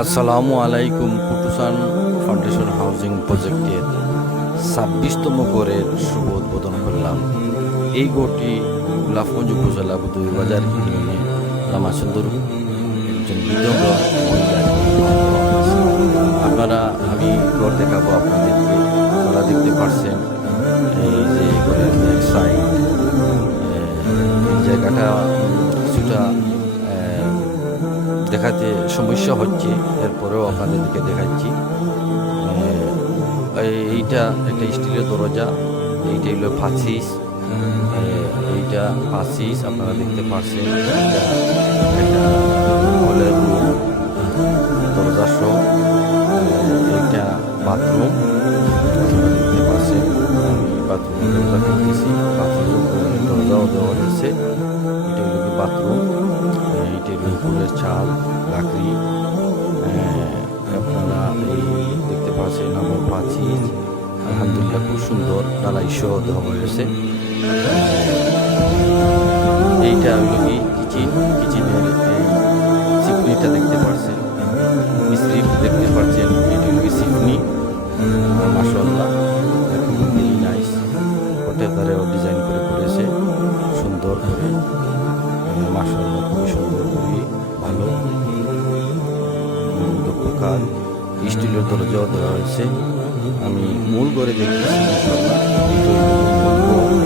আসসালামু আলাইকুম। কুটুসান foundation housing প্রজেক্টের ২৬তম গড়ের শুভ উদ্বোধন করলাম। এই গড়টি গোলাপগঞ্জ উপজেলা বুদুইবাজার ইউনিয়নে লামাসুন্দর একজন বিধবা মহিলার। আমি গড় দেখাবো আপনাদেরকে। আপনারা দেখতে পাচ্ছেন এই যে গড়ের ব্যাক সাইড, এই জায়গাটা কিছুটা দেখাতে সমস্যা হচ্ছে, এরপরেও আপনাদেরকে দেখাচ্ছি। এইটা একটা স্টিলের দরজা, এইটা হলো পাঁচিশ, এইটা পাঁচিশ আপনারা দেখতে পাচ্ছেন। এটা হলের রুম, দরজা সহ। এইটা বাথরুম, আপনারা দেখতে পাচ্ছেন। আমি বাথরুমের দরজা দেখতেছি, বাথরুমের দরজাও দেওয়া রয়েছে। এটা হলো কি বাথরুম, এইটা হলো ফুলের চাল লাকড়ি। আপনারা এই দেখতে পাচ্ছেন আমার পাঁচিশ, আলহামদুলিল্লাহ খুব সুন্দর ঢালাই সহ দেওয়া হয়েছে। এইটা হলো কি কিচেনের এই চিকনিটা দেখতে পাচ্ছেন, মিস্ত্রি দেখতে পাচ্ছেন। এটা হলো কি চিকনি, মাশাআল্লাহ খুবই নাইস। হোটেলদারেও ডিজাইন করে করেছে সুন্দর করে, মাশাআল্লাহ খুবই সুন্দর, খুবই ভালো দক্ষকার। স্টিলের দরজাও দেওয়া হয়েছে। আমি মূল ঘরে দেখতেছি, মাশাআল্লাহ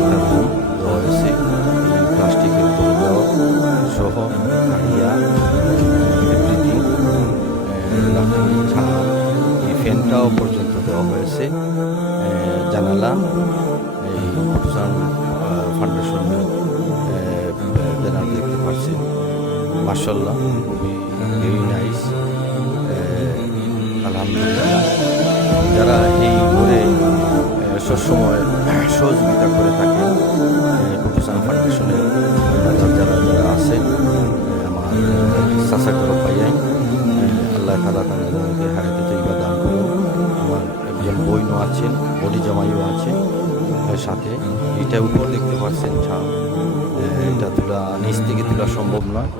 একটা রুম দেওয়া হয়েছে প্লাস্টিকের দরজাও সহ, কারিয়া এভরিথিং, লাকড়ি ছাদ, এই ফ্যানটাও পর্যন্ত দেওয়া হয়েছে। জানালা এই কুটুসান ফাউন্ডেশনের ব্যানার দেখতে পাচ্ছেন, মাশাআল্লাহ খুবই ভেরি নাইস, আলহামদুলিল্লাহ। যারা এই ঘরে সবসময় সহযোগিতা করে থাকেন, কুটুসান ফাউন্ডেশনের যারা আছেন, আমার চাচা করো পাইয়াই, আল্লাহ তাআলা তাদেরকে হায়াতে তৈবা দান করুন। আমার একজন বোনও আছেন, বডি জামাইও আছে সাথে। এটা উপর দেখতে পাচ্ছেন ছাদ, এটা তোলা নিচ থেকে তোলা সম্ভব নয়।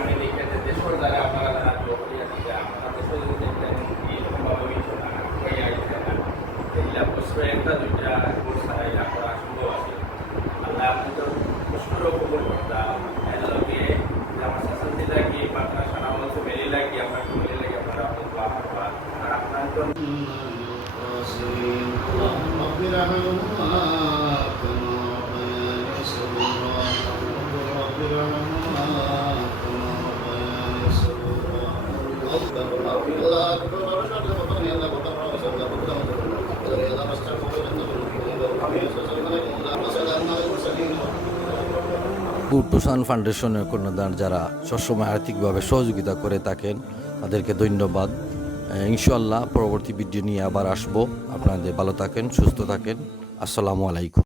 আমি দেখে যে দেশের যারা আপনারা যারা লোকই আছে, আপনারা দেশে যদি দেখতেন এইরকমভাবে হইতো না, হয়ে আইছে না, এইলা বছরে একটা দুইটা কোর্স ছাড়া ইয়া করা সম্ভব আছে। আল্লাহ আপনি তো কষ্টরও কবুল করতাম, এর লগে আমার শাসনটি লাগি বা আপনার সারা বলছে মেরে লাগি, আপনার মেরে লাগি, আপনারা আপনার দোয়া করবা। আর আপনার তো কুটুসান ফাউন্ডেশনের কর্ণধার যারা সবসময় আর্থিকভাবে সহযোগিতা করে থাকেন, তাদেরকে ধন্যবাদ। ইনশাআল্লাহ পরবর্তী ভিডিও নিয়ে আবার আসবো। আপনাদের ভালো থাকেন, সুস্থ থাকেন। আসসালামু আলাইকুম।